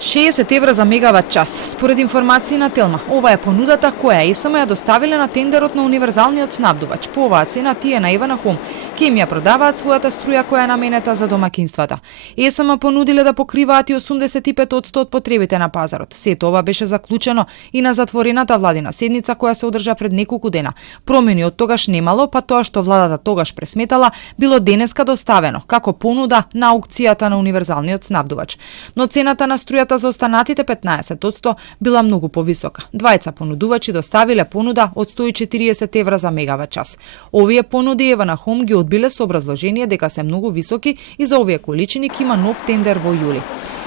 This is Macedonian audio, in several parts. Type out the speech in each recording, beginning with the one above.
60 евра за мегават час. Според информации на Телма, ова е понудата која ЕСМ ја доставиле на тендерот на универзалниот снабдувач. По оваа цена тие на Ивана Хом ќе им ја продаваат својата струја која е наменета за домакинствата. ЕСМ понудиле да покриваат и 85% од потребите на пазарот. Сето ова беше заклучено и на затворената владина седница која се одржа пред неколку дена. Промени од тогаш немало, па тоа што владата тогаш пресметала било денеска доставено како понуда на аукцијата на универзалниот снабдувач. Но цената на струјата за останатите 15% била многу повисока. Двајца понудувачи доставиле понуда од 140 евра за мегават час. Овие понуди Ивана Хом ги одбиле со образложение дека се многу високи и за овие количини ќе има нов тендер во јули.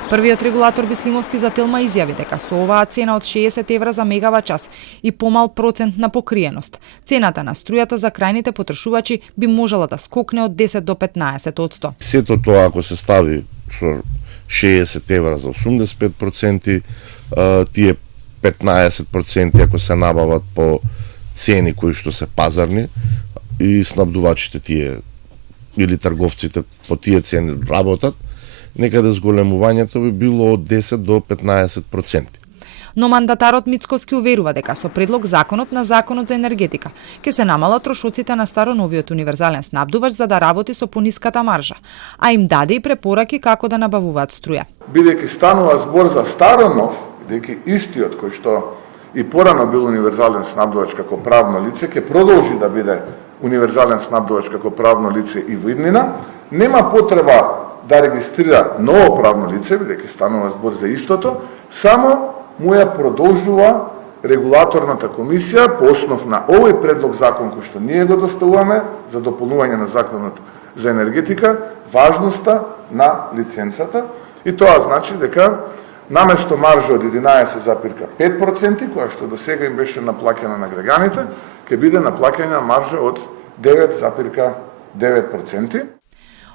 Првиот регулатор Бислимовски за Телма изјави дека со оваа цена од 60 евра за мегават час и помал процент на покриеност, цената на струјата за крајните потрошувачи би можела да скокне од 10 до 15%. Сето тоа ако се стави со 60 евра за 85%, тие 15% ако се набават по цени кои што се пазарни и снабдувачите тие или трговците по тие цени работат, некаде зголемувањето би било од 10 до 15%. Но мандатарот Мицковски уверува дека со предлог законот на Законот за енергетика ќе се намалат трошоците на староновиот универзален снабдувач за да работи со пониската маржа, а им даде и препораки како да набавуваат струја. Бидејќи станува збор за старонов, бидејќи истиот кој што и порано бил универзален снабдувач како правно лице, ќе продолжи да биде универзален снабдувач како правно лице и во иднина, нема потреба да регистрира ново правно лице, бидејќи станува збор за истото, само му ја продолжува регулаторната комисија по основ на овој предлог закон кој што ние го доставуваме за дополнување на Законот за енергетика, важноста на лиценцата, и тоа значи дека наместо маржа од 11,5%, која што до сега им беше наплаќана на граѓаните, ќе биде наплаќана маржа од 9,9%.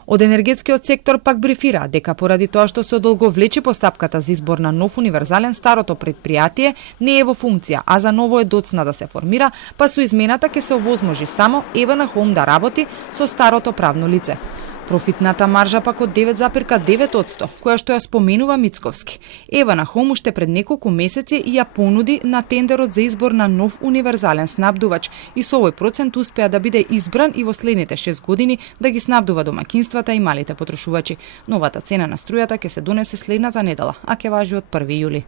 Од енергетскиот сектор пак брифира дека поради тоа што се одолговлечи постапката за избор на нов универзален, старото предпријатие не е во функција, а за ново е доцна да се формира, па со измената ќе се овозможи само Ивана Хом да работи со старото правно лице. Профитната маржа пак од 9,9%, која што ја споменува Мицковски. Ивана Хом уште пред неколку месеци ја понуди на тендерот за избор на нов универзален снабдувач и со овој процент успеа да биде избран и во следните 6 години да ги снабдува домакинствата и малите потрошувачи. Новата цена на струјата ќе се донесе следната недела, а ќе важи од 1 јули.